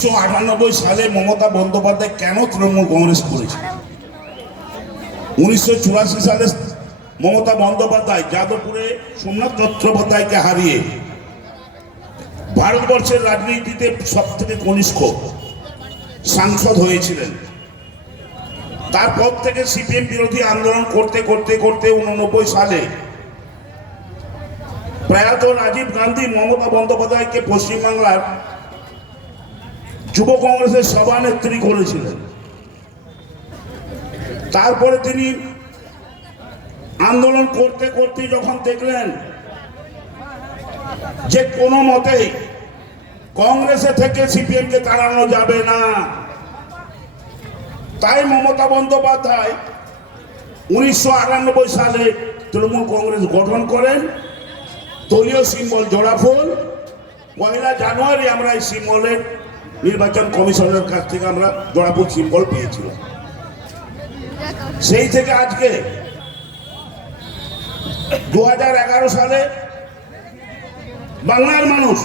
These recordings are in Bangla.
1998 সালে মমতা বন্দ্যোপাধ্যায় কেন তৃণমূল কংগ্রেস করেছে? 1984 সালে মমতা বন্দ্যোপাধ্যায় যাদবপুরে সোমনাথ চট্টোপাধ্যায়কে হারিয়ে ভারতবর্ষের রাজনীতিতে সব থেকে কনিষ্ঠ সাংসদ হয়েছিলেন। তারপর থেকে সিপিএম বিরোধী আন্দোলন করতে করতে করতে 89 সালে প্রয়াত রাজীব গান্ধী মমতা বন্দ্যোপাধ্যায়কে পশ্চিমবাংলার যুব কংগ্রেসের সভানেত্রী করেছিলেন। তারপরে তিনি আন্দোলন করতে করতে যখন দেখলেন যে কোনো মতেই কংগ্রেসে থেকে সিপিএমকে তাড়ানো যাবে না, তাই মমতা বন্দ্যোপাধ্যায় 1998 সালে তৃণমূল কংগ্রেস গঠন করেন। দলীয় সিম্বল জোড়া ফুল। 1 জানুয়ারি আমরা এই সিম্বলের নির্বাচন কমিশনের কাছ থেকে আমরা জোড়া ফুল সিম্বল পেয়েছিলাম। সেই থেকে আজকে 2011 সালে বাংলার মানুষ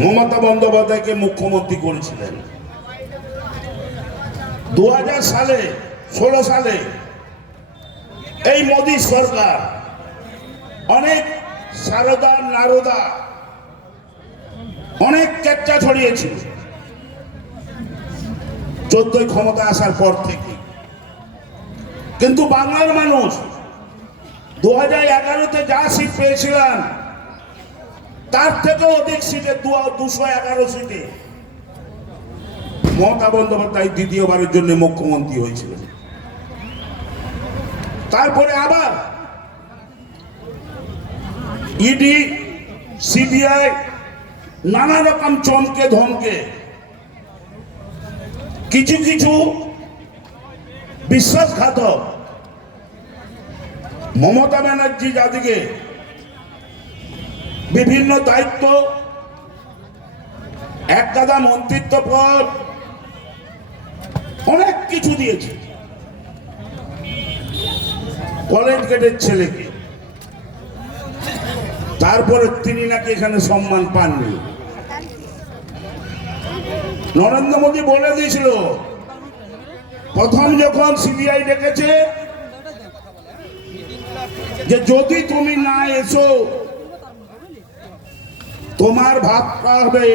মমতা বন্দ্যোপাধ্যায়কে মুখ্যমন্ত্রী করেছিলেন। 2016 সালে এই মোদী সরকার অনেক সারদা নারদা অনেক চেষ্টা ছড়িয়েছিল 14 ক্ষমতা আসার পর থেকে, কিন্তু বাংলার মানুষ 2011-তে যা সিট পেয়েছিলেন তার থেকেও অধিক সিটে 211 সিটে মমতা বন্দ্যোপাধ্যায় দ্বিতীয়বারের জন্য মুখ্যমন্ত্রী হয়েছিলেন। তারপরে আবার ইডি সিবিআই নানা রকম চমকে ধমকে কিছু কিছু বিশ্বাসঘাতক মমতা ব্যানার্জি যাদিকে বিভিন্ন দায়িত্ব, এক গাদা মন্ত্রিত্ব পদ, অনেক কিছু দিয়েছে। কলেজ গেটের ছেলেকে, তারপরে তিনি নাকি এখানে সম্মান পাননি। নরেন্দ্র মোদী বলে দিয়েছিল প্রথম যখন সিবিআই ডেকেছে যে যদি তুমি না এসো তোমার ভাতটা হবে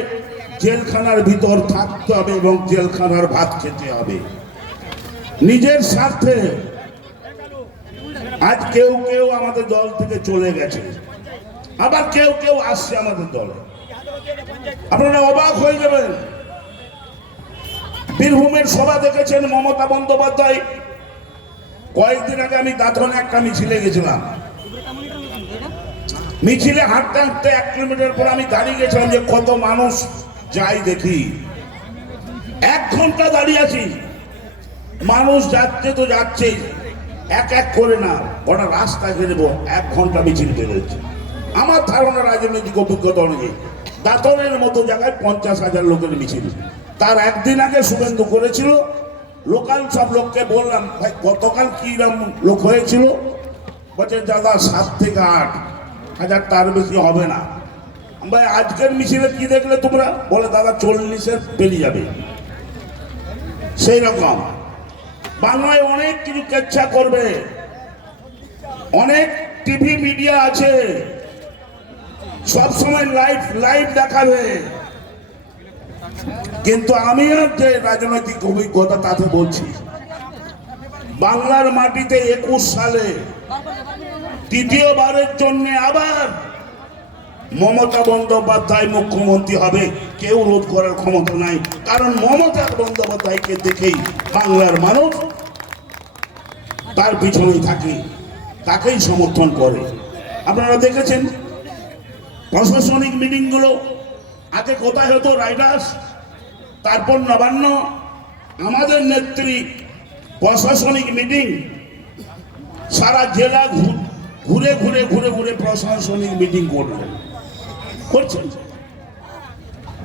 জেলখানার ভিতর থাকতে হবে এবং জেলখানার ভাত খেতে হবে। নিজের স্বার্থে আজ কেউ কেউ আমাদের দল থেকে চলে গেছে, আবার কেউ কেউ আসছে আমাদের দলে। আপনারা অবাক হয়ে যাবেন। বীরভূমের সভা দেখেছেন মমতা বন্দ্যোপাধ্যায়। কয়েকদিন আগে আমি দাঁতনে একটা মিছিলে গেছিলাম। মিছিলে হাঁটতে হাঁটতে 1 কিলোমিটার পর আমি দাঁড়িয়ে গেছিলাম যে কত মানুষ যাই দেখি। 1 ঘন্টা দাঁড়িয়ে আছি, মানুষ যাচ্ছে তো যাচ্ছে, এক এক করে না গোটা রাস্তা ঘেরবো 1 ঘন্টা মিছিল বেরোচ্ছে। আমার ধারণা রাজনৈতিক অভিজ্ঞতা অনুযায়ী দাঁতনের মতো জায়গায় 50,000 লোকের মিছিল। তার একদিন আগে শুভেন্দু করেছিল। লোকাল সব লোককে বললাম, ভাই গতকাল কিরম লোক হয়েছিল? বলছে দাদা 7 থেকে 8 হাজার, তার বেশি হবে না। ভাই আজকের মিছিলে কি দেখলে তোমরা? বলে দাদা 40-এর পেরিয়ে যাবে। সেই রকম বাংলায় অনেক কিছু চেষ্টা করবে, অনেক টিভি মিডিয়া আছে, সবসময় লাইভ দেখাবে। কিন্তু আমি যে রাজনৈতিক অভিজ্ঞতা তাতে বলছি, বাংলার মাটিতে 21 সালে তৃতীয়বারের জন্য আবার মমতা বন্দ্যোপাধ্যায় মুখ্যমন্ত্রী হবে, কেউ রোধ করার ক্ষমতা নাই। কারণ মমতা বন্দ্যোপাধ্যায়কে দেখেই বাংলার মানুষ তার পিছনেই থাকে, তাকেই সমর্থন করে। আপনারা দেখেছেন প্রশাসনিক মিটিংগুলো আগে কোথায় হতো? রাইডার্স, তারপর নবান্ন। আমাদের নেত্রী প্রশাসনিক মিটিং সারা জেলা ঘুরে ঘুরে ঘুরে ঘুরে প্রশাসনিক মিটিং করছেন।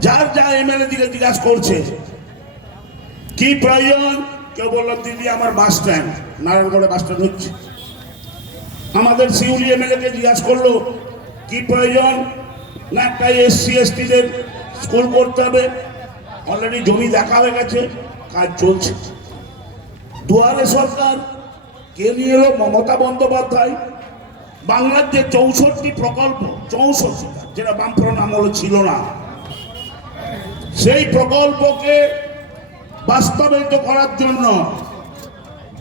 যার যা এমএলএ দিকে জিজ্ঞাসা করছে কি প্রয়োজন। কেউ বলল দিদি আমার বাস স্ট্যান্ড, নারায়ণগড়ে বাস স্ট্যান্ড হচ্ছে। আমাদের শিউলি এমএলএ কে জিজ্ঞাসা করলো কি প্রয়োজন, না একটা SC ST দের স্কুল করতে হবে। অলরেডি জমি দেখা হয়ে গেছে, কাজ চলছে। দুয়ারে সরকার কে নিয়ে এলো? মমতা বন্দ্যোপাধ্যায়। বাংলার যে 64 প্রকল্প, 64 যেটা বামফ্রন্ট আমলে ছিল না, সেই প্রকল্পকে বাস্তবায়িত করার জন্য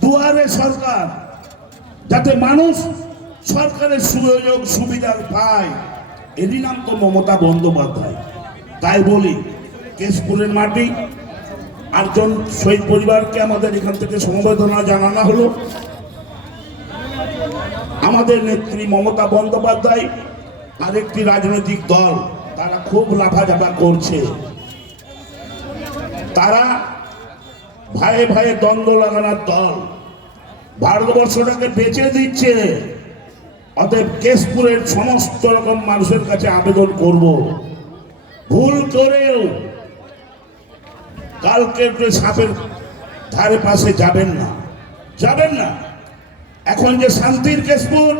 দুয়ারে সরকার, যাতে মানুষ সরকারের সুযোগ সুবিধা পায়, এরই নাম তো মমতা বন্দ্যোপাধ্যায়। তাই বলি, কেশপুরের মাটি, 8 জন শহীদ পরিবারকে আমাদের এখান থেকে সমবেদনা জানানো হলো। আমাদের নেত্রী মমতা বন্দ্যোপাধ্যায় আরেকটি রাজনৈতিক দল, তারা খুব লাফাঝাফা করছে, তারা ভাইয়ে ভাইয়ে দ্বন্দ্ব লাগানোর দল, ভারতবর্ষটাকে বেঁচে দিচ্ছে। অতএব কেশপুরের সমস্ত রকম মানুষের কাছে আবেদন করব, ভুল করেও কালকে সাপের ধারে পাশে যাবেন না, যাবেন না। এখন যে শান্তির কেশপুর,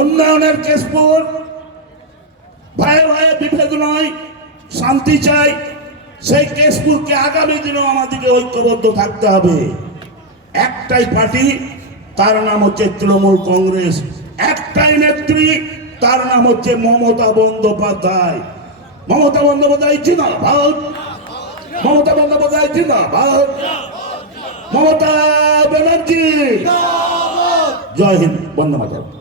উন্নয়নের কেশপুর, ভাইয়ে ভাইয়ে বিভেদ নয়, শান্তি চাই, সেই কেশপুরকে আগামী দিনেও আমাদেরকে ঐক্যবদ্ধ থাকতে হবে। একটাই পার্টি, তার নাম হচ্ছে তৃণমূল কংগ্রেস, একটাই নেত্রী, তার নাম হচ্ছে মমতা বন্দ্যোপাধ্যায়। মমতা বন্দ্যোপাধ্যায় জিন্দাবাদ, মমতা বন্দ্যোপাধ্যায় জিন্দাবাদ, মমতা ব্যানার্জি। জয় হিন্দ, বন্দে মাতরম।